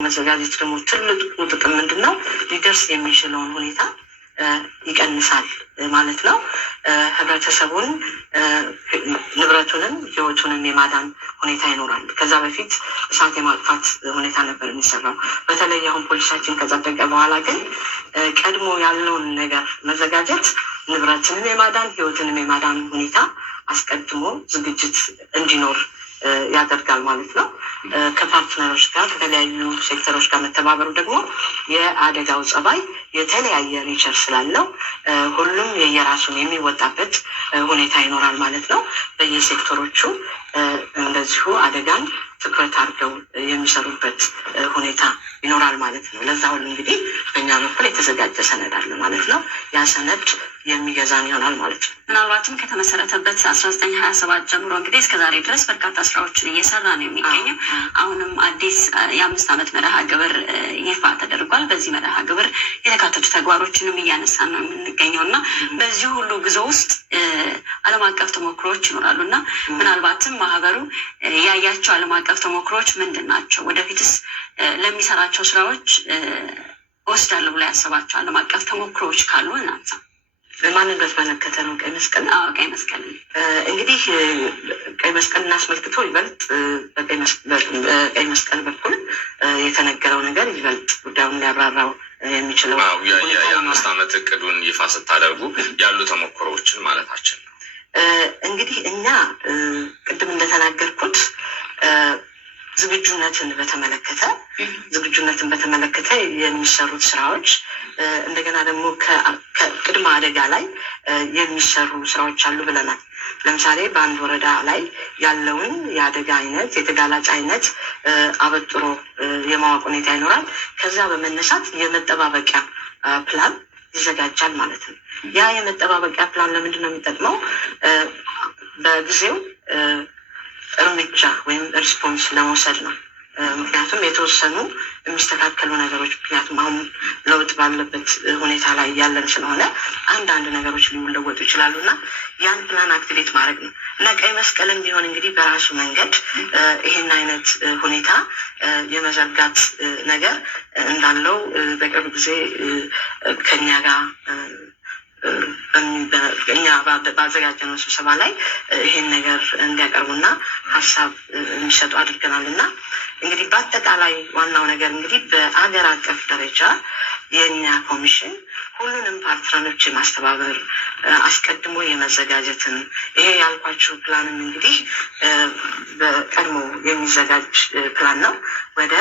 መዘጋጀት ደግሞ ትልቁ ጥቅም ምንድነው? ሊደርስ የሚችለውን ሁኔታ ይቀንሳል ማለት ነው። ህብረተሰቡን ንብረቱንም ህይወቱንም የማዳን ሁኔታ ይኖራል። ከዛ በፊት እሳት የማጥፋት ሁኔታ ነበር የሚሰራው። በተለይ አሁን ፖሊሳችን ከጸደቀ በኋላ ግን ቀድሞ ያለውን ነገር መዘጋጀት ንብረትንም የማዳን ህይወትንም የማዳን ሁኔታ አስቀድሞ ዝግጅት እንዲኖር ያደርጋል ማለት ነው። ከፓርትነሮች ጋር ከተለያዩ ሴክተሮች ጋር መተባበሩ ደግሞ የአደጋው ጸባይ የተለያየ ኔቸር ስላለው ሁሉም የየራሱን የሚወጣበት ሁኔታ ይኖራል ማለት ነው። በየሴክተሮቹ እንደዚሁ አደጋን ትኩረት አድርገው የሚሰሩበት ሁኔታ ይኖራል ማለት ነው። ለዛ ሁሉ እንግዲህ በእኛ በኩል የተዘጋጀ ሰነድ አለ ማለት ነው። ያ ሰነድ የሚገዛን ይሆናል ማለት ነው። ምናልባትም ከተመሰረተበት 1927 ጀምሮ እንግዲህ እስከዛሬ ድረስ በርካታ ስራዎችን እየሰራ ነው የሚገኘው። አሁንም አዲስ የ5 ዓመት መርሃ ግብር ይፋ ተደርጓል። በዚህ መርሃ ግብር የተካተቱ ተግባሮችንም እያነሳን ነው የምንገኘው እና በዚህ ሁሉ ጉዞ ውስጥ ዓለም አቀፍ ተሞክሮዎች ይኖራሉ እና ምናልባትም ማህበሩ ያያቸው ዓለም አቀፍ ተሞክሮዎች ምንድን ናቸው? ወደፊትስ ለሚሰራቸው ስራዎች ወስዳለሁ ብላ ያሰባቸው ዓለም አቀፍ ተሞክሮዎች ካሉ እናንሳ። ማንን በተመለከተ ነው? ቀይ መስቀል። ቀይ መስቀል እንግዲህ ቀይ መስቀልን አስመልክቶ ይበልጥ በቀይ መስቀል በኩል የተነገረው ነገር ይበልጥ ጉዳዩን ሊያብራራው የሚችለው የ5 ዓመት እቅዱን ይፋ ስታደርጉ ያሉ ተሞክሮዎችን ማለታችን ነው። እንግዲህ እኛ ቅድም እንደተናገርኩት ዝግጁነትን በተመለከተ የሚሰሩት ስራዎች እንደገና ደግሞ ከቅድመ አደጋ ላይ የሚሰሩ ስራዎች አሉ ብለናል። ለምሳሌ በአንድ ወረዳ ላይ ያለውን የአደጋ አይነት የተጋላጭ አይነት አበጥሮ የማወቅ ሁኔታ ይኖራል። ከዛ በመነሳት የመጠባበቂያ ፕላን ይዘጋጃል ማለት ነው። ያ የመጠባበቂያ ፕላን ለምንድን ነው የሚጠቅመው? በጊዜው እርምጃ ወይም ሪስፖንስ ለመውሰድ ነው። ምክንያቱም የተወሰኑ የሚስተካከሉ ነገሮች ምክንያቱም አሁን ለውጥ ባለበት ሁኔታ ላይ ያለን ስለሆነ አንዳንድ ነገሮች ሊለወጡ ይችላሉ እና ያን ፕላን አክቲቬት ማድረግ ነው እና ቀይ መስቀልም ቢሆን እንግዲህ በራሱ መንገድ ይሄን አይነት ሁኔታ የመዘርጋት ነገር እንዳለው በቅርብ ጊዜ ከኛ ጋር እኛ ባዘጋጀነው ስብሰባ ላይ ይሄን ነገር እንዲያቀርቡና ሀሳብ እንዲሰጡ አድርገናል እና እንግዲህ በአጠቃላይ ዋናው ነገር እንግዲህ በአገር አቀፍ ደረጃ የእኛ ኮሚሽን ሁሉንም ፓርትነሮች የማስተባበር አስቀድሞ የመዘጋጀትን ይሄ ያልኳችሁ ፕላንም እንግዲህ በቀድሞ የሚዘጋጅ ፕላን ነው። ወደ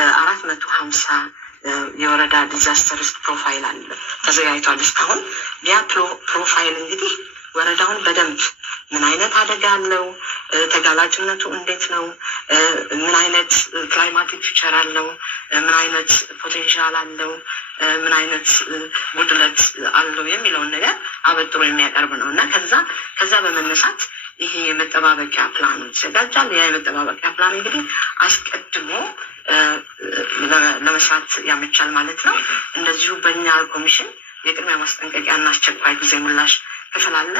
450 የወረዳ ዲዛስተር ሪስክ ፕሮፋይል አለ ተዘጋጅቷል እስካሁን። ያ ፕሮፋይል እንግዲህ ወረዳውን በደንብ ምን አይነት አደጋ አለው፣ ተጋላጭነቱ እንዴት ነው፣ ምን አይነት ክላይማቲክ ፊቸር አለው፣ ምን አይነት ፖቴንሻል አለው፣ ምን አይነት ጉድለት አለው የሚለውን ነገር አበጥሮ የሚያቀርብ ነው እና ከዛ በመነሳት ይሄ የመጠባበቂያ ፕላን ይዘጋጃል። ያ የመጠባበቂያ ፕላን እንግዲህ አስቀድሞ ለመስራት ያመቻል ማለት ነው። እንደዚሁ በእኛ ኮሚሽን የቅድሚያ ማስጠንቀቂያ እና አስቸኳይ ጊዜ ምላሽ ክፍል አለ።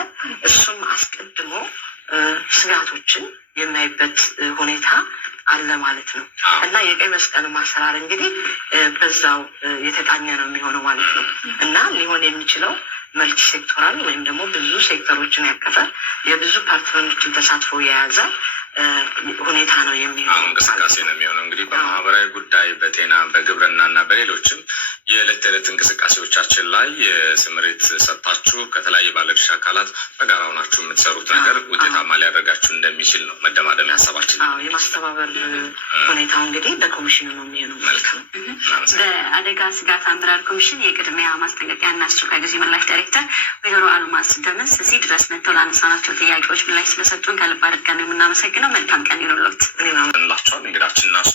እሱም አስቀድሞ ስጋቶችን የሚያይበት ሁኔታ አለ ማለት ነው እና የቀይ መስቀል አሰራር እንግዲህ በዛው የተቃኘ ነው የሚሆነው ማለት ነው እና ሊሆን የሚችለው መልቲ ሴክቶራል ወይም ደግሞ ብዙ ሴክተሮችን ያቀፈ የብዙ ፓርትነሮችን ተሳትፎ የያዘ ሁኔታ ነው የሚሆነው፣ እንቅስቃሴ ነው የሚሆነው። እንግዲህ በማህበራዊ ጉዳይ፣ በጤና፣ በግብርና እና በሌሎችም የዕለት ተዕለት እንቅስቃሴዎቻችን ላይ ስምሪት ሰጥታችሁ ከተለያዩ ባለድርሻ አካላት በጋራ ሆናችሁ የምትሰሩት ነገር ውጤታማ ሊያደርጋችሁ እንደሚችል ነው መደማደሚያ ሀሳባችን። የማስተባበር ሁኔታው እንግዲህ በኮሚሽኑ ነው የሚሆነው። መልካም። በአደጋ ስጋት አመራር ኮሚሽን የቅድሚያ ማስጠንቀቂያ እና አስቸኳይ ጊዜ ምላሽ ዳይሬክተር ወይዘሮ አልማዝ ደምስ እዚህ ድረስ መጥተው ላነሳናቸው ጥያቄዎች ምላሽ ስለሰጡን ከልብ አድርገን ነው የምናመሰግነው። መልካም ቀን ይሁንልዎት። እንላቸዋል እንግዳችን